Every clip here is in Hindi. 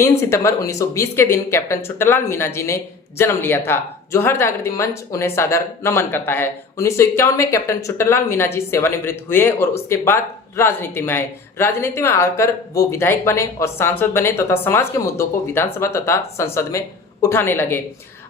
3 सितंबर 1920 के दिन कैप्टन छुट्टालाल मीना जी ने जन्म लिया था। जोहार जागृति मंच उन्हें सादर नमन करता है। 1951 में कैप्टन छुट्टालाल मीना जी सेवानिवृत्त हुए और उसके बाद राजनीति में आए। राजनीति में आकर वो विधायक बने और सांसद बने तथा समाज के मुद्दों को विधानसभा तथा संसद में उठाने लगे।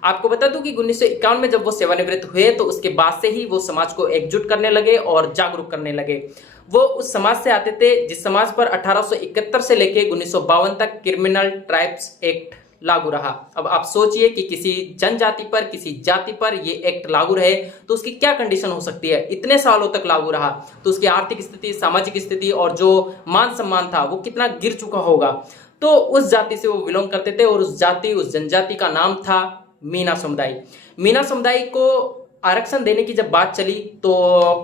आपको बता दूं कि 1951 में जब वो सेवानिवृत्त हुए तो उसके बाद से ही वो समाज को एकजुट करने लगे और जागरूक करने लगे। वो उस समाज से आते थे जिस समाज पर 1871 से लेके 1952 तक क्रिमिनल ट्राइब्स एक्ट लागू रहा। अब आप सोचिए कि किसी जनजाति पर, किसी जाति पर ये एक्ट लागू रहे तो उसकी क्या कंडीशन हो सकती है। इतने सालों तक लागू रहा तो उसकी आर्थिक स्थिति, सामाजिक स्थिति और जो मान सम्मान था वो कितना गिर चुका होगा। तो उस जाति से वो बिलोंग करते थे और उस जनजाति का नाम था मीना समुदाय। मीना समुदाय को आरक्षण देने की जब बात चली तो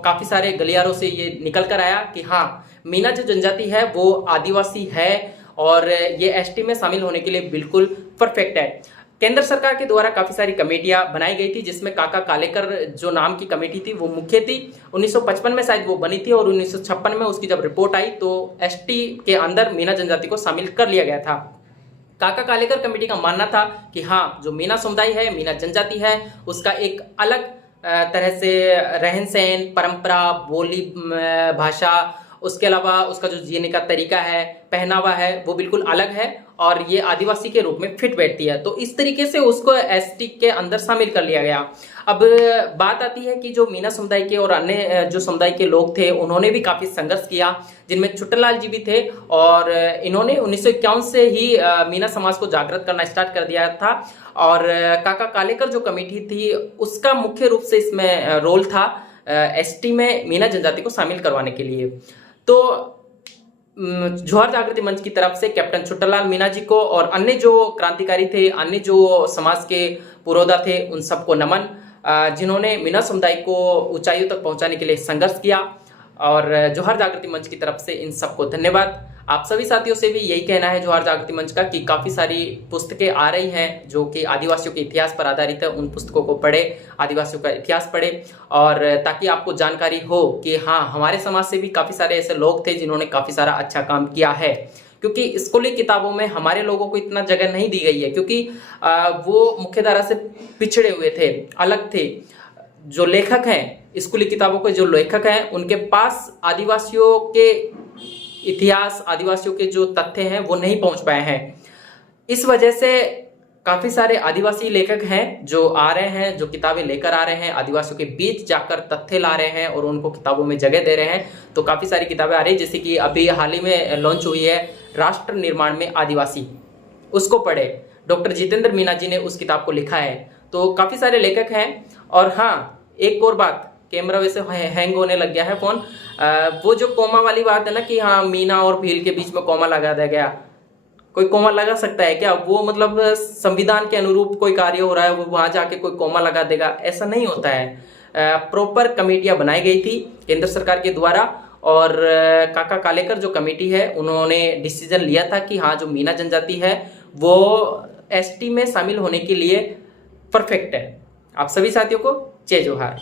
काफी सारे गलियारों से ये निकल कर आया कि हाँ, मीना जो जनजाति है वो आदिवासी है और ये एसटी में शामिल होने के लिए बिल्कुल परफेक्ट है। केंद्र सरकार के द्वारा काफी सारी कमेटियां बनाई गई थी जिसमें काका कालेकर जो नाम की कमेटी थी वो मुख्य थी। 1955 में शायद वो बनी थी और 1956 में उसकी जब रिपोर्ट आई तो एसटी के अंदर मीना जनजाति को शामिल कर लिया गया था। काका कालेकर कमेटी का मानना था कि हाँ, जो मीना समुदाय है, मीना जनजाति है, उसका एक अलग तरह से रहन सहन, परंपरा, बोली, भाषा, उसके अलावा उसका जो जीने का तरीका है, पहनावा है, वो बिल्कुल अलग है और ये आदिवासी के रूप में फिट बैठती है। तो इस तरीके से उसको एसटी के अंदर शामिल कर लिया गया। अब बात आती है कि जो मीना समुदाय के और अन्य जो समुदाय के लोग थे उन्होंने भी काफी संघर्ष किया, जिनमें छुट्टालाल जी भी थे और इन्होंने 1951 से ही मीना समाज को जागृत करना स्टार्ट कर दिया था। और काका कालेकर जो कमेटी थी उसका मुख्य रूप से इसमें रोल था एसटी में मीना जनजाति को शामिल करवाने के लिए। तो जोहार जागृति मंच की तरफ से कैप्टन छुट्टालाल मीना जी को और अन्य जो क्रांतिकारी थे, अन्य जो समाज के पुरोधा थे, उन सबको नमन, जिन्होंने मीना समुदाय को ऊंचाइयों तक पहुंचाने के लिए संघर्ष किया। और जोहार जागृति मंच की तरफ से इन सबको धन्यवाद। आप सभी साथियों से भी यही कहना है जोहार जागृति मंच का कि काफी सारी पुस्तकें आ रही हैं जो कि आदिवासियों के इतिहास पर आधारित है। उन पुस्तकों को पढ़े, आदिवासियों का इतिहास पढ़े और ताकि आपको जानकारी हो कि हाँ, हमारे समाज से भी काफी सारे ऐसे लोग थे जिन्होंने काफी सारा अच्छा काम किया है। क्योंकि स्कूली किताबों में हमारे लोगों को इतना जगह नहीं दी गई है क्योंकि वो मुख्यधारा से पिछड़े हुए थे, अलग थे। जो लेखक हैं, स्कूली किताबों के जो लेखक हैं, उनके पास आदिवासियों के इतिहास, आदिवासियों के जो तथ्य हैं वो नहीं पहुंच पाए हैं। इस वजह से काफी सारे आदिवासी लेखक हैं जो आ रहे हैं, जो किताबें लेकर आ रहे हैं, आदिवासियों के बीच जाकर तथ्य ला रहे हैं और उनको किताबों में जगह दे रहे हैं। तो काफी सारी किताबें आ रही है, जैसे कि अभी हाल ही में लॉन्च हुई है राष्ट्र निर्माण में आदिवासी, उसको पढ़े। डॉक्टर जितेंद्र मीना जी ने उस किताब को लिखा है। तो काफी सारे लेखक हैं। और हाँ, एक और बात, कैमरा वैसे हैंग होने लग गया है फोन। वो जो कोमा वाली बात है ना कि हाँ, मीना और भील के बीच में कोमा लगा दिया गया, कोई कोमा लगा सकता है क्या? वो मतलब संविधान के अनुरूप कोई कार्य हो रहा है, वो वहां जाके कोई कोमा लगा देगा, ऐसा नहीं होता है। प्रॉपर कमेटियां बनाई गई थी केंद्र सरकार के द्वारा और काका कालेकर जो कमेटी है उन्होंने डिसीजन लिया था कि हाँ, जो मीना जनजाति है वो एसटी में शामिल होने के लिए परफेक्ट है। आप सभी साथियों को जय जोहार।